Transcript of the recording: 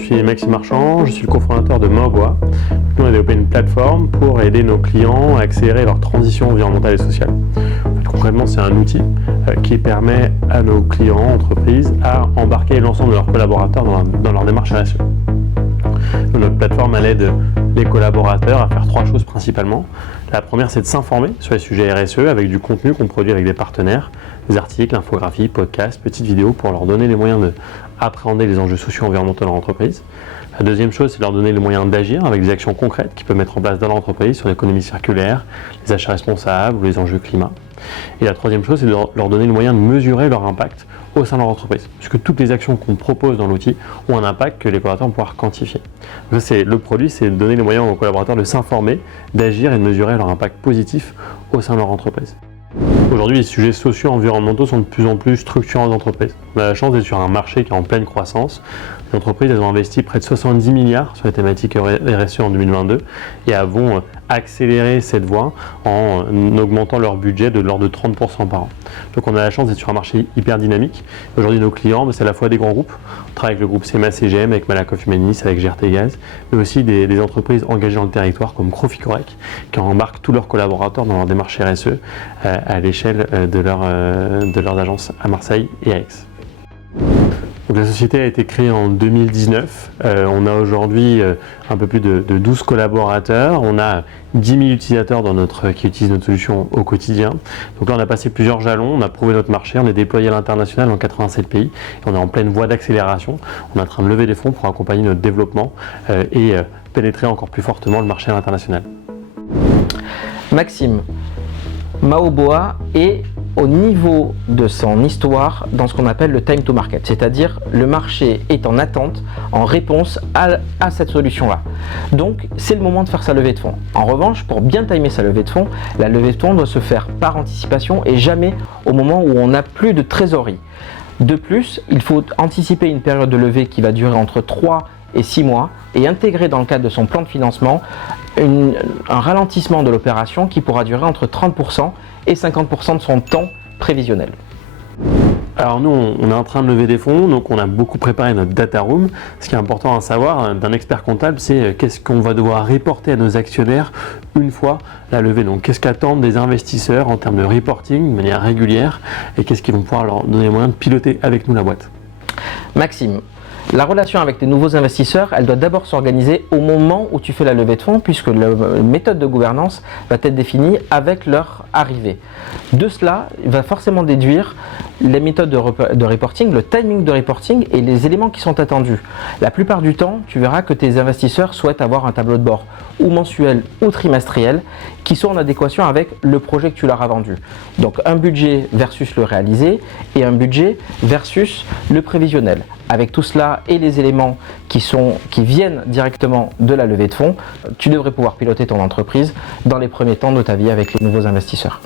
suis Maxime Marchand, je suis le cofondateur de Maoboa. Nous, on a développé une plateforme pour aider nos clients à accélérer leur transition environnementale et sociale. En fait, concrètement, c'est un outil qui permet à nos clients, entreprises, à embarquer l'ensemble de leurs collaborateurs dans leur démarche RSE. Notre plateforme, elle aide les collaborateurs à faire 3 choses principalement. La première, c'est de s'informer sur les sujets RSE avec du contenu qu'on produit avec des partenaires, des articles, infographies, podcasts, petites vidéos pour leur donner les moyens d'appréhender les enjeux sociaux et environnementaux dans l'entreprise. La deuxième chose, c'est de leur donner les moyens d'agir avec des actions concrètes qu'ils peuvent mettre en place dans l'entreprise sur l'économie circulaire, les achats responsables ou les enjeux climat. Et la troisième chose, c'est de leur donner les moyens de mesurer leur impact au sein de leur entreprise, puisque toutes les actions qu'on propose dans l'outil ont un impact que les collaborateurs vont pouvoir quantifier. Donc ça, le produit, c'est de donner les moyens aux collaborateurs de s'informer, d'agir et de mesurer leur impact positif au sein de leur entreprise. Aujourd'hui, les sujets sociaux et environnementaux sont de plus en plus structurants aux entreprises. On a la chance d'être sur un marché qui est en pleine croissance. Les entreprises elles ont investi près de 70 milliards sur les thématiques RSE en 2022 et elles vont accélérer cette voie en augmentant leur budget de l'ordre de 30% par an. Donc on a la chance d'être sur un marché hyper dynamique. Aujourd'hui, nos clients, c'est à la fois des grands groupes. On travaille avec le groupe CMA-CGM, avec Malakoff Humanis, avec GRT Gaz, mais aussi des entreprises engagées dans le territoire comme Croficorec qui embarquent tous leurs collaborateurs dans leur démarche RSE à l'échelle de leurs agences à Marseille et à Aix. Donc, la société a été créée en 2019. On a aujourd'hui un peu plus de 12 collaborateurs. On a 10 000 utilisateurs qui utilisent notre solution au quotidien. Donc là, on a passé plusieurs jalons, on a prouvé notre marché, on est déployé à l'international dans 87 pays. Et on est en pleine voie d'accélération. On est en train de lever des fonds pour accompagner notre développement et pénétrer encore plus fortement le marché à l'international. Maxime, Maoboa est au niveau de son histoire dans ce qu'on appelle le time to market, c'est-à-dire le marché est en attente, en réponse à cette solution-là. Donc c'est le moment de faire sa levée de fonds. En revanche, pour bien timer sa levée de fonds, la levée de fonds doit se faire par anticipation et jamais au moment où on n'a plus de trésorerie. De plus, il faut anticiper une période de levée qui va durer entre 3 et 6 mois et intégrer dans le cadre de son plan de financement un ralentissement de l'opération qui pourra durer entre 30% et 50% de son temps prévisionnel. Alors nous, on est en train de lever des fonds, donc on a beaucoup préparé notre data room. Ce qui est important à savoir d'un expert comptable, c'est qu'est-ce qu'on va devoir reporter à nos actionnaires une fois la levée. Donc qu'est-ce qu'attendent des investisseurs en termes de reporting de manière régulière et qu'est-ce qu'ils vont pouvoir leur donner les moyens de piloter avec nous la boîte. Maxime, la relation avec tes nouveaux investisseurs, elle doit d'abord s'organiser au moment où tu fais la levée de fonds puisque la méthode de gouvernance va être définie avec leur arrivée. De cela, il va forcément déduire les méthodes de reporting, le timing de reporting et les éléments qui sont attendus. La plupart du temps, tu verras que tes investisseurs souhaitent avoir un tableau de bord ou mensuel ou trimestriel qui soit en adéquation avec le projet que tu leur as vendu. Donc un budget versus le réalisé et un budget versus le prévisionnel. Avec tout cela et les éléments qui viennent directement de la levée de fonds, tu devrais pouvoir piloter ton entreprise dans les premiers temps de ta vie avec les nouveaux investisseurs.